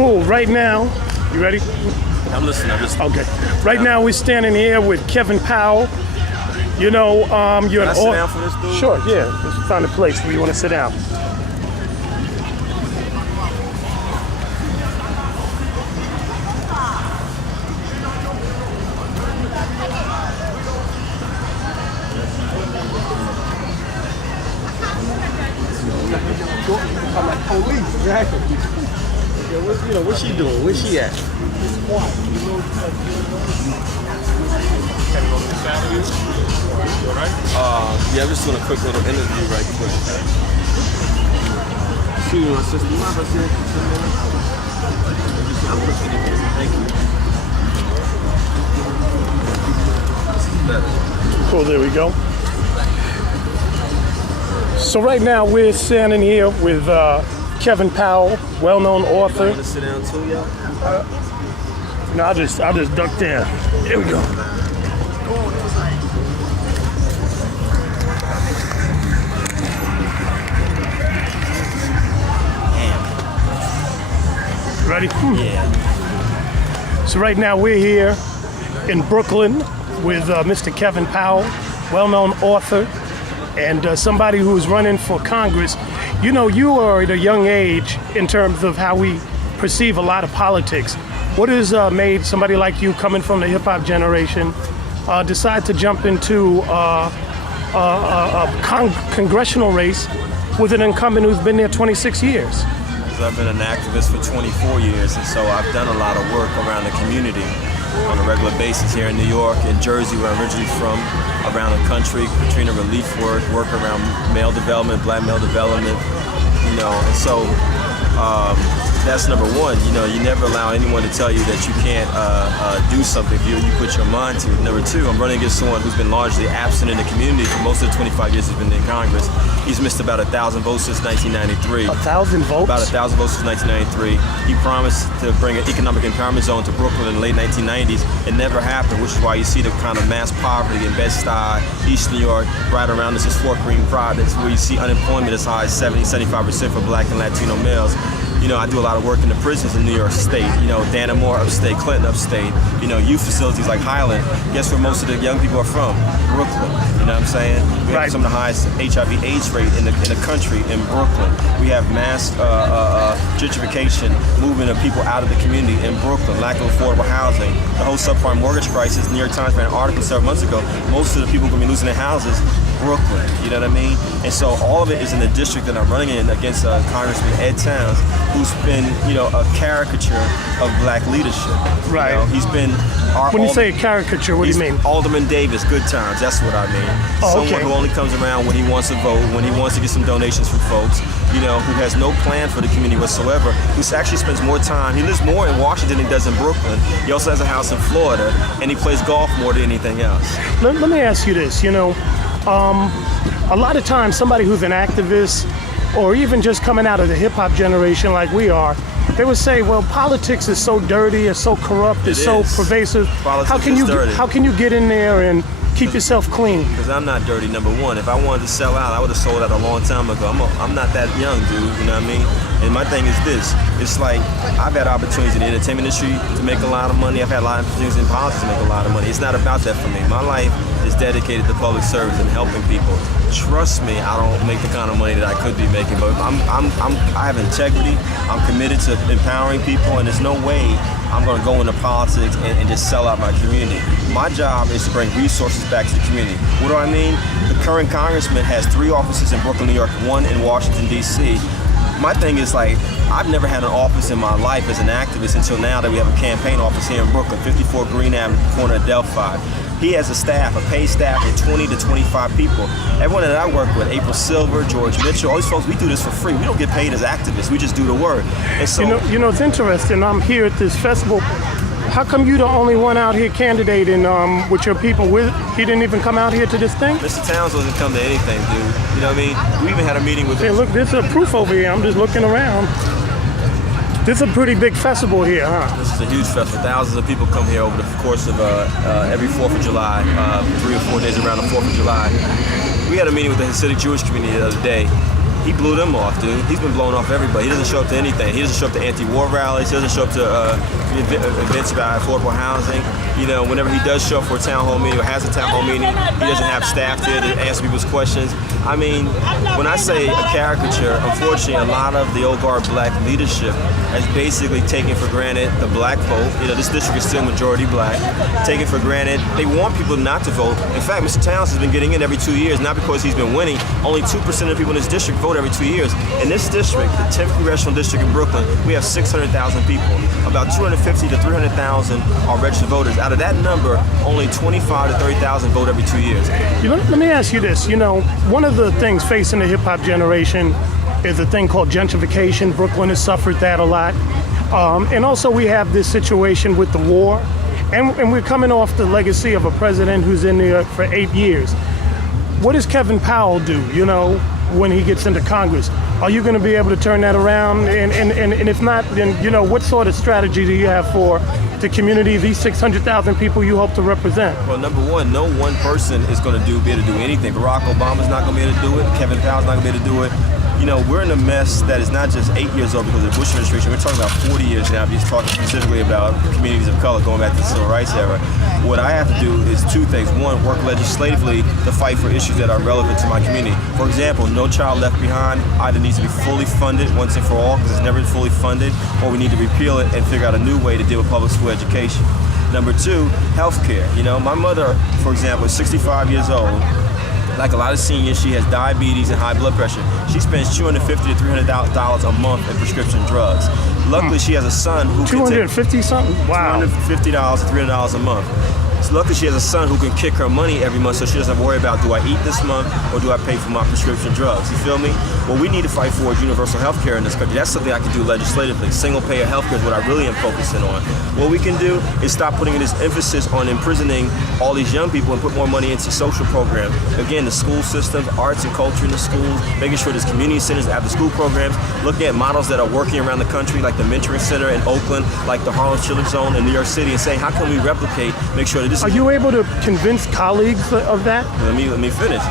Cool. Right now, you ready? I'm listening. Okay. Right now, we're standing here with Kevin Powell. You know, you're Can I sit down for this, dude? Sure. Yeah. Let's find a place where you want to sit down. Like police, exactly. Yeah, what's she doing? Where's she at? Yeah, I'm just doing a quick little interview right quick. Excuse me, my sister. You mind if I sit I'm pushing it. Thank you. Cool. There we go. So right now we're standing here with Kevin Powell, well-known author. You want to sit down too, y'all? No, I'll just duck down. There we go. Ready? Yeah. So right now we're here in Brooklyn with Mr. Kevin Powell, well-known author, and somebody who is running for Congress. You know, you are at a young age in terms of how we perceive a lot of politics. What has made somebody like you, coming from the hip-hop generation, decide to jump into a congressional race with an incumbent who's been there 26 years? I've been an activist for 24 years, and so I've done a lot of work around the community on a regular basis here in New York, in Jersey, where I'm originally from, around the country, Katrina relief work around male development, black male development, you know, and so that's number one. You know, you never allow anyone to tell you that you can't do something if you put your mind to it. Number two, I'm running against someone who's been largely absent in the community for most of the 25 years he's been in Congress. He's missed about 1,000 votes since 1993. 1,000 votes? About 1,000 votes since 1993. He promised to bring an economic empowerment zone to Brooklyn in the late 1990s. It never happened, which is why you see the kind of mass poverty in Bed-Stuy, East New York, right around this is Fort Greene Province, where you see unemployment as high as 70-75% for black and Latino males. You know, I do a lot of work in the prisons in New York State. You know, Dannemora upstate, Clinton upstate. You know, youth facilities like Highland. Guess where most of the young people are from? Brooklyn. You know what I'm saying? We have some of the highest HIV/AIDS rate in the country in Brooklyn. We have mass gentrification, movement of people out of the community in Brooklyn. Lack of affordable housing. The whole subprime mortgage crisis. New York Times ran an article several months ago. Most of the people are going to be losing their houses. Brooklyn, you know what I mean? And so all of it is in the district that I'm running in against Congressman Ed Towns, who's been, you know, a caricature of black leadership. Right. You know, he's been When you say caricature, what do you mean? Alderman Davis, good times, that's what I mean. Oh, Someone who only comes around when he wants to vote, when he wants to get some donations from folks, you know, who has no plan for the community whatsoever, who actually spends more time, he lives more in Washington than he does in Brooklyn. He also has a house in Florida, and he plays golf more than anything else. Let me ask you this, you know, a lot of times somebody who's an activist or even just coming out of the hip-hop generation like we are, they would say, well, politics is so dirty, it's so corrupt, it's so pervasive. Politics how can you dirty. How can you get in there and keep yourself clean? Because I'm not dirty, number one. If I wanted to sell out, I would have sold out a long time ago. I'm not that young, dude, you know what I mean? And my thing is this, it's like, I've had opportunities in the entertainment industry to make a lot of money. I've had a lot of opportunities in politics to make a lot of money. It's not about that for me. My life is dedicated to public service and helping people. Trust me, I don't make the kind of money that I could be making, but I have integrity. I'm committed to empowering people, and there's no way I'm going to go into politics and just sell out my community. My job is to bring resources back to the community. What do I mean? The current congressman has 3 offices in Brooklyn, New York, 1 in Washington, D.C. My thing is, like, I've never had an office in my life as an activist until now that we have a campaign office here in Brooklyn, 54 Green Avenue, corner of Delphi. He has a staff, a paid staff of 20 to 25 people. Everyone that I work with, April Silver, George Mitchell, all these folks, we do this for free. We don't get paid as activists. We just do the work. And so, you know, it's interesting. I'm here at this festival. How come you the only one out here candidating with your people? He didn't even come out here to this thing? Mr. Towns doesn't come to anything, dude. You know what I mean? We even had a meeting with Hey, look, there's a proof over here. I'm just looking around. This is a pretty big festival here, huh? This is a huge festival. Thousands of people come here over the course of every 4th of July, 3 or 4 days around the 4th of July. We had a meeting with the Hasidic Jewish community the other day, he blew them off, dude. He's been blowing off everybody. He doesn't show up to anything. He doesn't show up to anti-war rallies. He doesn't show up to events about affordable housing. You know, whenever he does show up for a town hall meeting or has a town hall meeting, he doesn't have staff there to answer people's questions. I mean, when I say a caricature, unfortunately, a lot of the old guard black leadership has basically taken for granted the black vote. You know, this district is still majority black. Taken for granted. They want people not to vote. In fact, Mr. Towns has been getting in every 2 years, not because he's been winning. Only 2% of the people in this district vote every 2 years. In this district, the 10th congressional district in Brooklyn, we have 600,000 people. About 250 to 300,000 are registered voters. Out of that number, only 25 to 30,000 vote every 2 years. You know, let me ask you this. You know, one of the things facing the hip hop generation is a thing called gentrification. Brooklyn has suffered that a lot. And also we have this situation with the war. And we're coming off the legacy of a president who's in there for 8 years. What does Kevin Powell do, you know, when he gets into Congress? Are you going to be able to turn that around? And if not, then, you know, what sort of strategy do you have for the community, these 600,000 people you hope to represent? Well, number one, no one person is going to be able to do anything. Barack Obama's not going to be able to do it. Kevin Powell's not going to be able to do it. You know, we're in a mess that is not just 8 years old because of the Bush administration. We're talking about 40 years now. He's talking specifically about communities of color going back to the Civil Rights era. What I have to do is two things. One, work legislatively to fight for issues that are relevant to my community. For example, No Child Left Behind either needs to be fully funded once and for all because it's never been fully funded, or we need to repeal it and figure out a new way to deal with public school education. Number two, healthcare. You know, my mother, for example, is 65 years old. Like a lot of seniors, she has diabetes and high blood pressure. She spends $250 to $300 a month in prescription drugs. Luckily, she has a son who can take $250 something? Wow. $250 to $300 a month. So luckily, she has a son who can kick her money every month, so she doesn't worry about, do I eat this month or do I pay for my prescription drugs? You feel me? What we need to fight for is universal health care in this country. That's something I can do legislatively. Single-payer health care is what I really am focusing on. What we can do is stop putting this emphasis on imprisoning all these young people and put more money into social programs. Again, the school systems, arts and culture in the schools, making sure there's community centers, after-school programs, looking at models that are working around the country, like the Mentoring Center in Oakland, like the Harlem Children's Zone in New York City, and saying, how can we replicate, make sure that this Are you able to convince colleagues of that? Let me finish.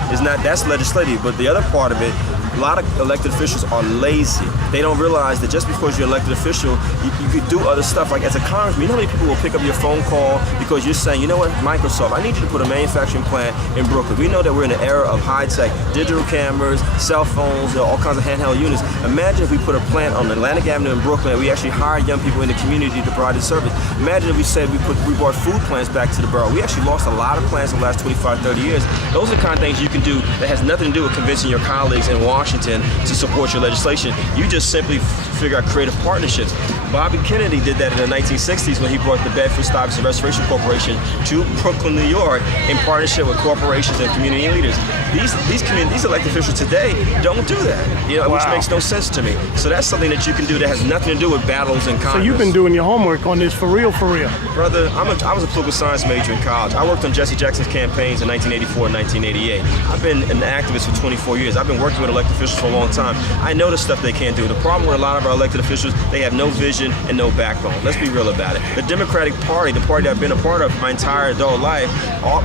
That's legislative, but the other part of it, a lot of elected officials are lazy. They don't realize that just because you're an elected official, you could do other stuff. Like as a congressman, you know how many people will pick up your phone call because you're saying, you know what, Microsoft, I need you to put a manufacturing plant in Brooklyn. We know that we're in an era of high-tech, digital cameras, cell phones, all kinds of handheld units. Imagine if we put a plant on Atlantic Avenue in Brooklyn and we actually hired young people in the community to provide this service. Imagine if we said we brought food plants back to the borough. We actually lost a lot of plants in the last 25, 30 years. Those are the kind of things you can do that has nothing to do with convincing your colleagues in Washington to support your legislation. You just simply figure out creative partnerships. Bobby Kennedy did that in the 1960s when he brought the Bedford Stuyvesant Restoration Corporation to Brooklyn, New York, in partnership with corporations and community leaders. These elected officials today don't do that, you know, which makes no sense to me. So that's something that you can do that has nothing to do with battles in Congress. So you've been doing your homework on this for real, for real. Brother, I was a political science major in college. I worked on Jesse Jackson's campaigns in 1984 and 1988. I've been an activist for 24 years. I've been working with elected officials for a long time. I know the stuff they can't do. The problem with a lot of our elected officials, they have no vision and no backbone. Let's be real about it. The Democratic Party, the party I've been a part of my entire adult life,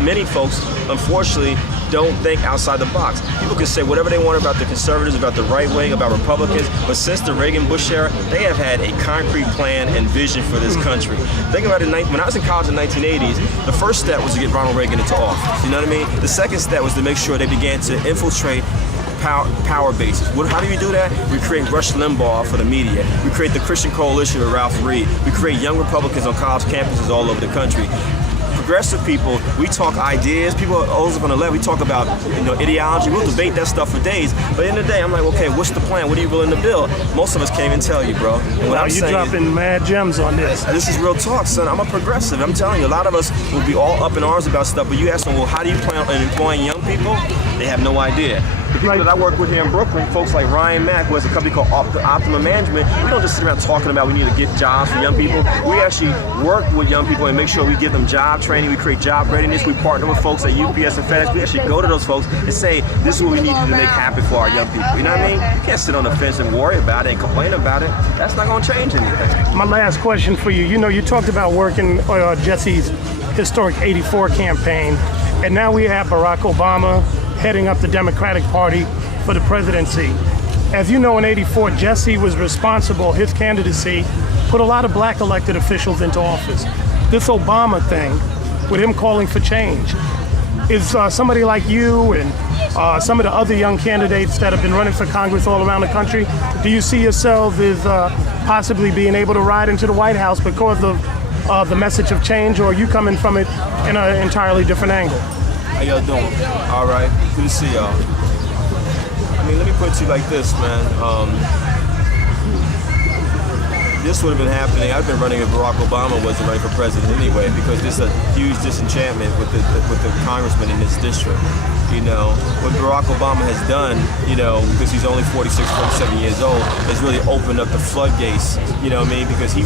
many folks, unfortunately, don't think outside the box. People can say whatever they want about the conservatives, about the right wing, about Republicans, but since the Reagan-Bush era, they have had a concrete plan and vision for this country. Think about it, when I was in college in the 1980s, the first step was to get Ronald Reagan into office. You know what I mean? The second step was to make sure they began to infiltrate power bases. How do we do that? We create Rush Limbaugh for the media. We create the Christian Coalition with Ralph Reed. We create young Republicans on college campuses all over the country. Progressive people, we talk ideas. People always on the left, we talk about ideology. We'll debate that stuff for days. But at the end of the day, I'm like, okay, what's the plan? What are you willing to build? Most of us can't even tell you, bro. And what I'm you're dropping mad gems on this. This is real talk, son. I'm a progressive. I'm telling you, a lot of us will be all up in arms about stuff, but you ask them, well, how do you plan on employing young people? They have no idea. The people that I work with here in Brooklyn, folks like Ryan Mack, who has a company called Optimum Management, we don't just sit around talking about we need to get jobs for young people. We actually work with young people and make sure we give them job training. We create job readiness. We partner with folks at UPS and FedEx. We actually go to those folks and say, this is what we need to make happen for our young people. You know what I mean? You can't sit on the fence and worry about it and complain about it. That's not going to change anything. My last question for you. You talked about working Jesse's historic 84 campaign, and now we have Barack Obama heading up the Democratic Party for the presidency. As you know, in '84, Jesse was responsible. His candidacy put a lot of black elected officials into office. This Obama thing, with him calling for change, is somebody like you and some of the other young candidates that have been running for Congress all around the country, do you see yourself as possibly being able to ride into the White House because of the message of change, or are you coming from it in an entirely different angle? How y'all doing? All right, good to see y'all. I mean, let me put it to you like this, man. This would have been happening. I've been running if Barack Obama wasn't running for president anyway, because there's a huge disenchantment with the congressman in this district. You know, what Barack Obama has done, you know, because he's only 46, 47 years old, is really opened up the floodgates, you know what I mean? Because we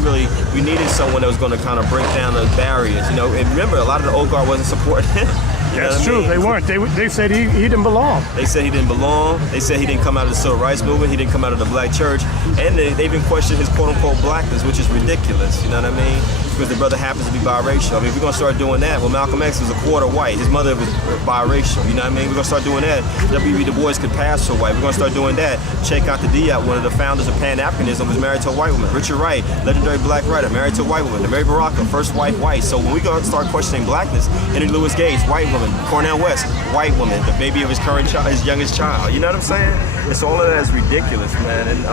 needed someone that was going to kind of break down those barriers, you know. And remember, a lot of the old guard wasn't supporting him. That's true. They weren't. They said he didn't belong. They said he didn't belong. They said he didn't come out of the civil rights movement. He didn't come out of the black church. And they even questioned his quote-unquote blackness, which is ridiculous. You know what I mean? Because the brother happens to be biracial. I mean, if we're going to start doing that, well, Malcolm X was a quarter white. His mother was biracial. You know what I mean? We're going to start doing that. W.B. Du Bois could pass for white. We're going to start doing that. Check out the Diop, one of the founders of Pan-Africanism, was married to a white woman. Richard Wright, legendary black writer, married to a white woman. Mary Baraka, first white. So when we go start questioning blackness, Henry Louis Gates, white woman. Cornel West, white woman, the baby of his current child, his youngest child. You know what I'm saying? And so all of that is ridiculous, man. And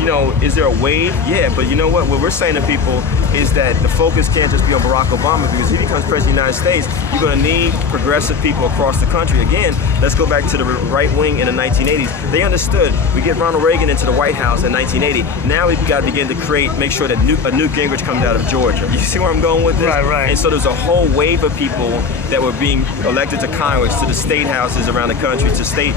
you know, is there a wave? Yeah, but you know what? What we're saying to people is that the focus can't just be on Barack Obama, because if he becomes president of the United States, you're going to need progressive people across the country. Again, let's go back to the right wing in the 1980s. They understood. We get Ronald Reagan into the White House in 1980. Now we've got to begin to make sure that a Newt Gingrich comes out of Georgia. You see where I'm going with this? Right. And so there's a whole wave of people that were being elected to Congress, to the state houses around the country, to state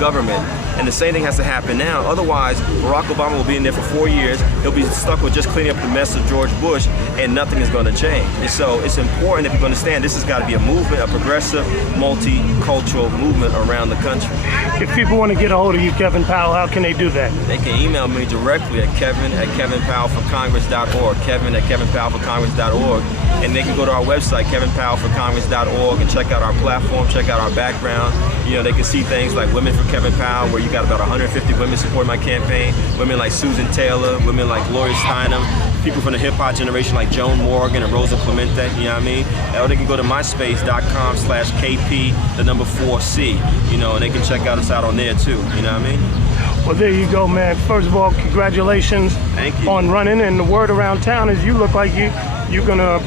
government. And the same thing has to happen now. Otherwise, Barack Obama will be in there for 4 years. He'll be stuck with just cleaning up the mess of George Bush, and nothing is going to change. And so it's important that people understand this has got to be a movement, a progressive, multicultural movement around the country. If people want to get a hold of you, Kevin Powell, how can they do that? They can email me directly at kevin@kevinpowellforcongress.org, kevin@kevinpowellforcongress.org. And they can go to our website, kevinpowellforcongress.org, and check out our platform, check out our background. You know, they can see things like Women for Kevin Powell, where you got about 150 women supporting my campaign, women like Susan Taylor, women like Gloria Steinem, people from the hip-hop generation like Joan Morgan and Rosa Clemente, you know what I mean? Or they can go to myspace.com/KP4C, you know, and they can check us out on there too, you know what I mean? Well, there you go, man. First of all, congratulations. Thank you. On running, and the word around town is you look like you're gonna.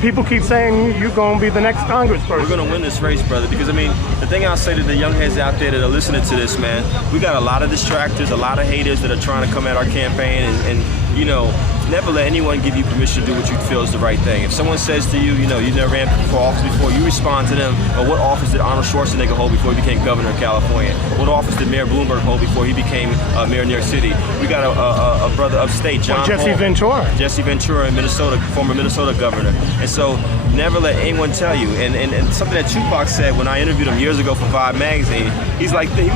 People keep saying you're gonna be the next congressperson. We're gonna win this race, brother. Because I mean, the thing I'll say to the young heads out there that are listening to this, man, we got a lot of distractors, a lot of haters that are trying to come at our campaign, and you know, never let anyone give you permission to do what you feel is the right thing. If someone says to you, you know, you never ran for office before, you respond to them. Or what office did Arnold Schwarzenegger hold before he became governor of California? What office did Mayor Bloomberg hold before he became mayor of New York City? We got a brother upstate, John Jesse Hall. Ventura. Jesse Ventura in Minnesota, former Minnesota governor. And so never let anyone tell you. And something that Tupac said when I interviewed him years ago for Vibe magazine, he was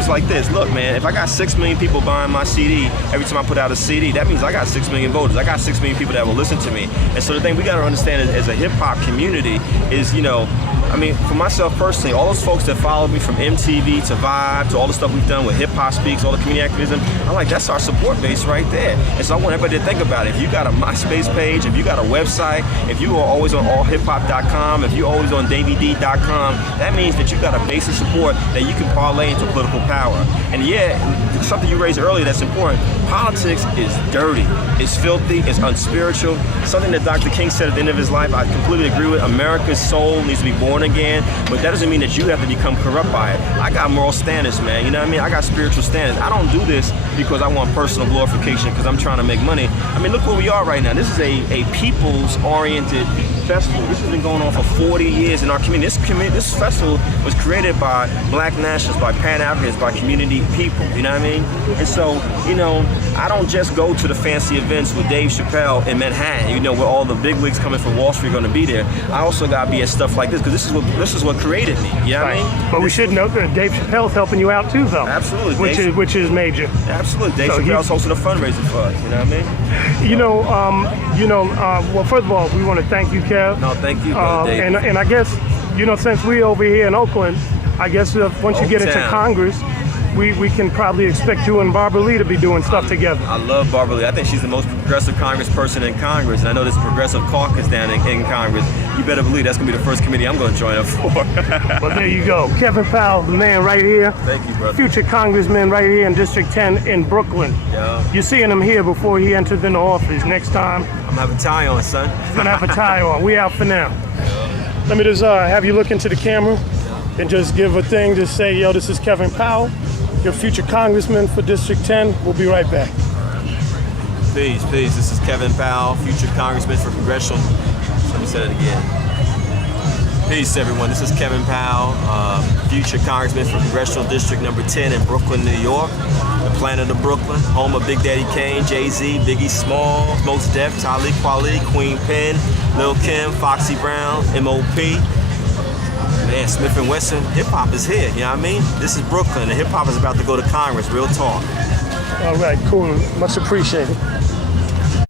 like this, look, man, if I got 6 million people buying my CD every time I put out a CD, that means I got 6 million voters. I got 6 million people that will listen to me. And so the thing we got to understand as a hip-hop community is, you know, I mean, for myself personally, all those folks that followed me from MTV to Vibe to all the stuff we've done with Hip Hop Speaks, all the community activism, I'm like, that's our support base right there. And so I want everybody to think about it. If you got a MySpace page, if you got a website, if you are always on allhiphop.com, if you're always on davd.com, that means that you got a base of support that you can parlay into political power. And yeah, something you raised earlier that's important. Politics is dirty, it's filthy, it's unspiritual. Something that Dr. King said at the end of his life, I completely agree with. America's soul needs to be born again, but that doesn't mean that you have to become corrupt by it. I got moral standards, man, you know what I mean? I got spiritual standards. I don't do this because I want personal glorification, because I'm trying to make money. I mean, look where we are right now. This is a people's-oriented festival. This has been going on for 40 years in our community. This festival was created by black nationalists, by Pan-Africans, by community people, you know what I mean? And so, you know, I don't just go to the fancy events with Dave Chappelle in Manhattan, you know, where all the bigwigs coming from Wall Street are going to be there. I also got to be at stuff like this, because this is what created me, you know what I mean? But we should note that Dave Chappelle's helping you out too, though. Absolutely. Which is major. Absolutely. Dave Chappelle's hosting a fundraiser for us, you know what I mean? Well, first of all, we want to thank you, Kev. No, thank you, brother Dave. And I guess, you know, since we're over here in Oakland, I guess once you get into Congress, we can probably expect you and Barbara Lee to be doing stuff together. I love Barbara Lee. I think she's the most progressive congressperson in Congress, and I know there's a progressive caucus down in Congress. You better believe that's going to be the first committee I'm going to join up for. Well, there you go. Kevin Powell, the man right here. Thank you, brother. Future congressman right here in District 10 in Brooklyn. Yeah. You're seeing him here before he enters into office. Next time, I'm going to have a tie on, son. he's going to have a tie on. We out for now. Let me just have you look into the camera and just give a thing. Just say, yo, this is Kevin Powell, your future congressman for District 10. We'll be right back. Peace, peace. This is Kevin Powell, future congressman for congressional. Let me say that again. Peace, everyone. This is Kevin Powell, future congressman for congressional district number 10 in Brooklyn, New York. The planet of Brooklyn, home of Big Daddy Kane, Jay-Z, Biggie Smalls, Mos Def, Talib Kweli, Queen Pen, Lil Kim, Foxy Brown, M.O.P. Man, Smith & Wesson, hip-hop is here, you know what I mean? This is Brooklyn, and hip-hop is about to go to Congress, real talk. All right, cool. Much appreciated.